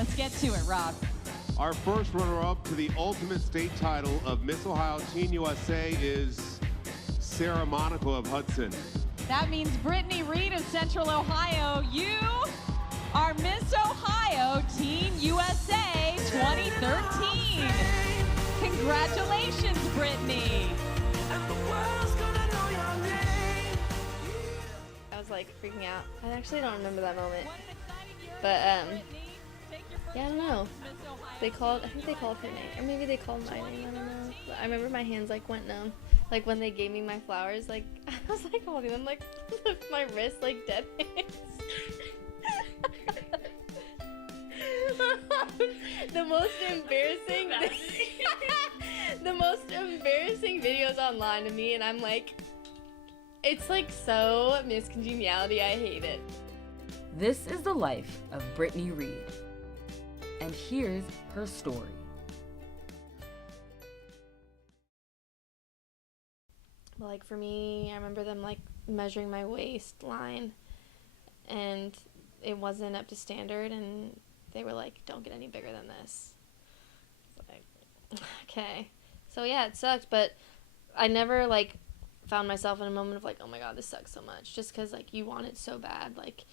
Let's get to it, Rob. Our first runner-up to the ultimate state title of Miss Ohio Teen USA is Sarah Monaco of Hudson. That means Brittany Reed of Central Ohio. You are Miss Ohio Teen USA 2013. Congratulations, Brittany. I was like freaking out. I actually don't remember that moment. But yeah, I don't know. I think they called her name. Or maybe they called my name, I don't know. But I remember my hands like went numb. Like when they gave me my flowers, like I was like holding them like my wrist like dead hands. The most embarrassing the most embarrassing videos online to me, and I'm like, it's like so miscongeniality, I hate it. This is the life of Brittany Reed, and here's her story. Like for me, I remember them like measuring my waistline, and it wasn't up to standard, and they were like, don't get any bigger than this. Like, okay. So yeah, it sucked, but I never like found myself in a moment of like, oh my god, this sucks so much, just because like you want it so bad, like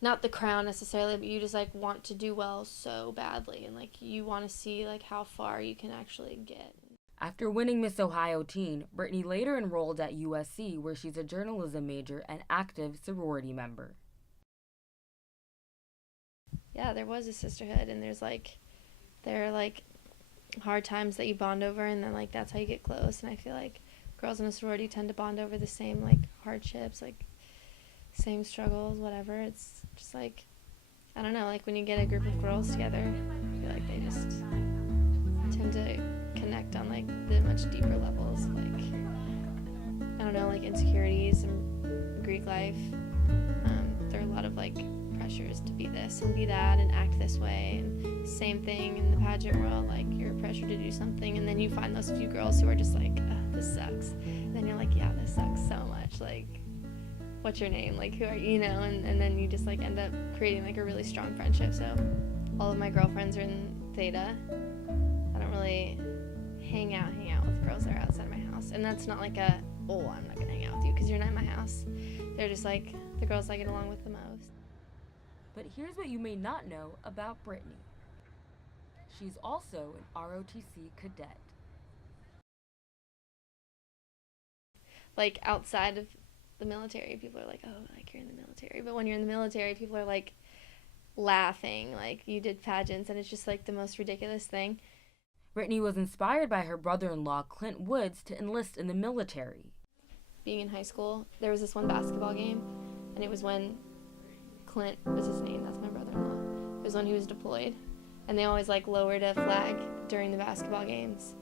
not the crown necessarily, but you just like want to do well so badly, and like you want to see like how far you can actually get. After winning Miss Ohio Teen, Brittany later enrolled at USC, where she's a journalism major and active sorority member. Yeah, there was a sisterhood, and there are like hard times that you bond over, and then like that's how you get close. And I feel like girls in a sorority tend to bond over the same like hardships, like same struggles, whatever. It's just like, I don't know, like when you get a group of girls together, I feel like they just tend to connect on like the much deeper levels, like I don't know, like insecurities and Greek life. There are a lot of like pressures to be this and be that and act this way, and same thing in the pageant world, like you're pressured to do something, and then you find those few girls who are just like, this sucks, and then you're like, yeah, this sucks so much, like what's your name, like who are you, and then you just like end up creating like a really strong friendship. So all of my girlfriends are in Theta. I don't really hang out with girls that are outside of my house, and that's not like I'm not gonna hang out with you because you're not in my house. They're just like the girls I get along with the most. But here's what you may not know about Brittany. She's also an ROTC cadet. Like outside of the military, people are like, oh, like you're in the military. But when you're in the military, people are like laughing, like you did pageants, and it's just like the most ridiculous thing. Brittany was inspired by her brother-in-law, Clint Woods, to enlist in the military. Being in high school, there was this one basketball game, and it was when Clint was his name, that's my brother-in-law. It was when he was deployed, and they always like lowered a flag during the basketball games,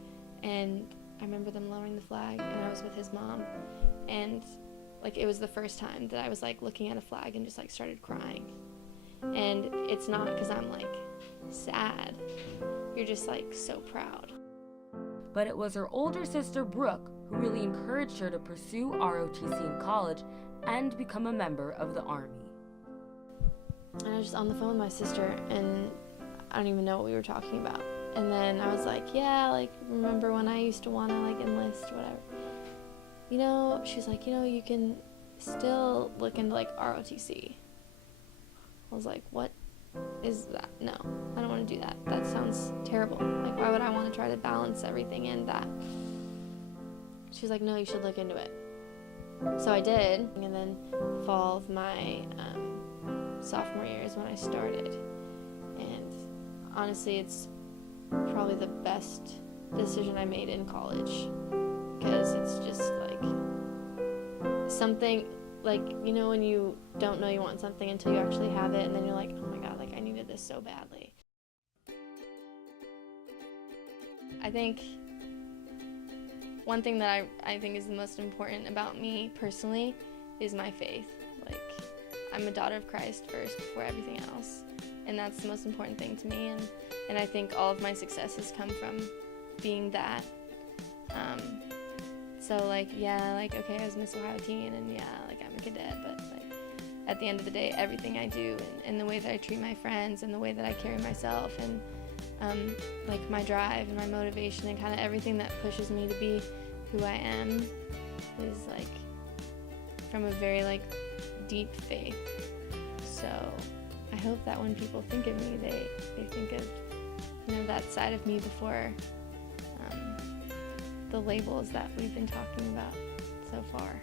and I remember them lowering the flag, and I was with his mom, and like it was the first time that I was like looking at a flag and just like started crying. And it's not because I'm like sad, you're just like so proud. But it was her older sister, Brooke, who really encouraged her to pursue ROTC in college and become a member of the Army. And I was just on the phone with my sister, and I don't even know what we were talking about. And then I was like, yeah, like, remember when I used to want to, like, enlist or whatever? You know, she's like, you know, you can still look into, like, ROTC. I was like, what is that? No, I don't want to do that. That sounds terrible. Like, why would I want to try to balance everything in that? She was like, no, you should look into it. So I did, and then fall of my sophomore year is when I started. And honestly, it's probably the best decision I made in college, because it's just like something, like, you know, when you don't know you want something until you actually have it, and then you're like, oh my god, like I needed this so badly. I think one thing that I think is the most important about me personally is my faith. Like, I'm a daughter of Christ first before everything else, and that's the most important thing to me, and I think all of my successes come from being that. So like, yeah, like, okay, I was Miss Ohio Teen, and yeah, like I'm a cadet, but like at the end of the day, everything I do and the way that I treat my friends and the way that I carry myself and like my drive and my motivation and kind of everything that pushes me to be who I am is like from a very like deep faith. So I hope that when people think of me, they think of, you know, that side of me before the labels that we've been talking about so far.